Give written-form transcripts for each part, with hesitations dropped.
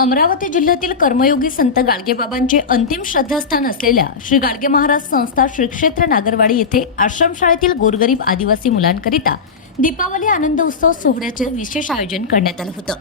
अमरावती जिल्ह्यातील कर्मयोगी संत गाडगेबाबांचे अंतिम श्रद्धास्थान असलेल्या श्री गाडगे महाराज संस्था श्री क्षेत्र नागरवाडी येथे आश्रमशाळेतील गोरगरीब आदिवासी मुलांकरिता दीपावली आनंद उत्सव सोहळ्याचे विशेष आयोजन करण्यात आलं होतं।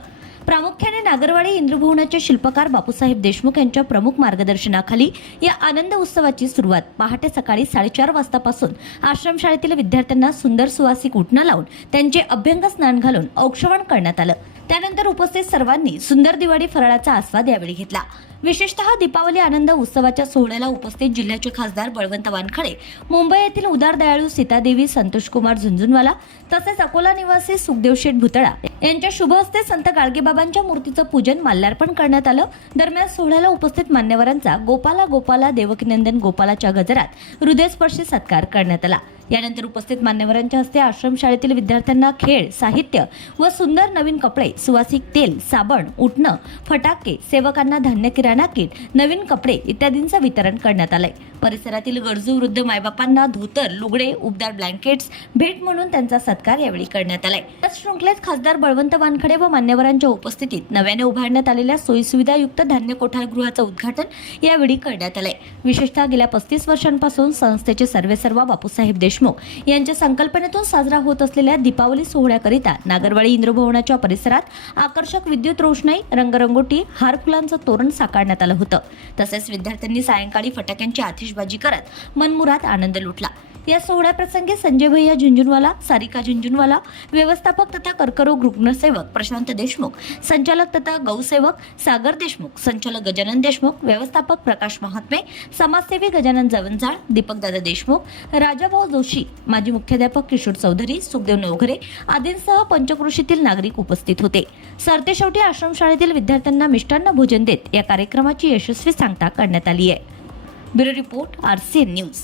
प्रामुख्याने नागरवाडी इंद्रभुवनाचे शिल्पकार बापूसाहेब देशमुख यांच्या प्रमुख मार्गदर्शनाखाली या आनंद उत्सवाची सुरुवात पहाटे सकाळी 4:30 वाजतापासून आश्रमशाळेतील विद्यार्थ्यांना सुंदर सुवासिक उटणा लावून त्यांचे अभ्यंग स्नान घालून औक्षवण करण्यात आलं। त्यानंतर उपस्थित सर्वांनी सुंदर दिवाळी फराळाचा आस्वाद यावेळी घेतला। विशेषतः दीपावली आनंद उत्सवाच्या सोहळ्याला उपस्थित जिल्ह्याचे खासदार बळवंत वानखडे, मुंबई येथील उदार दयाळू सीतादेवी संतोषकुमार झुंझुनवाला तसेच अकोला निवासी सुखदेव शेठ भुतळा यांच्या शुभ हस्ते संत गाडगेबाबांच्या मूर्तीचं पूजन माल्यार्पण करण्यात आलं। दरम्यान सोहळ्याला उपस्थित मान्यवरांचा गोपाला गोपाला देवकीनंदन गोपालाच्या गजरात हृदयस्पर्शी सत्कार करण्यात आला। यानंतर उपस्थित मान्यवरांच्या हस्ते आश्रमशाळेतील विद्यार्थ्यांना खेळ, साहित्य व सुंदर नवीन कपडे, सुवासिक तेल, साबण, उटणं, फटाके, सेवकांना धान्य किराणा किट, नवीन कपडे इत्यादींचं वितरण करण्यात आलंय। परिसरातील गरजू वृद्ध मायबापांना धोतर, लुगडे, उबदार ब्लँकेट्स भेट म्हणून त्यांचा सत्कार यावेळी करण्यात आलाय। या शृंखलेत खासदार बळवंत वानखडे व मान्यवरांच्या उपस्थितीत नव्याने उभारण्यात आलेल्या सोयीसुविधायुक्त धान्य कोठारगृहाचं उद्घाटन यावेळी करण्यात आलंय। विशेषतः गेल्या 35 वर्षांपासून संस्थेचे सर्वेसर्वा बापूसाहेब देशमुख यांच्या संकल्पनेतून साजरा होत असलेल्या दीपावली सोहळ्याकरिता नागरवाडी इंद्रभुवनाच्या परिसरात आकर्षक विद्युत रोषणाई, रंगरंगोटी, हार फुलांचं तोरण साकारण्यात आलं होतं। तसेच विद्यार्थ्यांनी सायंकाळी फटाक्यांची आतिषबाजी करत मनमुराद आनंद लुटला। या सोहळ्याप्रसंगी संजय भैया झुंझुनवाला, सारिका झुंझुनवाला, व्यवस्थापक तथा कर्करोग रुग्णसेवक प्रशांत देशमुख, संचालक तथा गौसेवक सागर देशमुख, संचालक गजानन देशमुख, व्यवस्थापक प्रकाश महात्मे, समाजसेवी गजानन जवंजाळ, दीपकदादा देशमुख, राजाभाऊ जोशी, माजी मुख्याध्यापक किशोर चौधरी, सुखदेव नवघरे आदींसह पंचक्रोशीतील नागरिक उपस्थित होते। सरतेशेवटी आश्रमशाळेतील विद्यार्थ्यांना मिष्टान्न भोजन देत या कार्यक्रमाची यशस्वी सांगता करण्यात आली आहे। Bureau report, RCN news.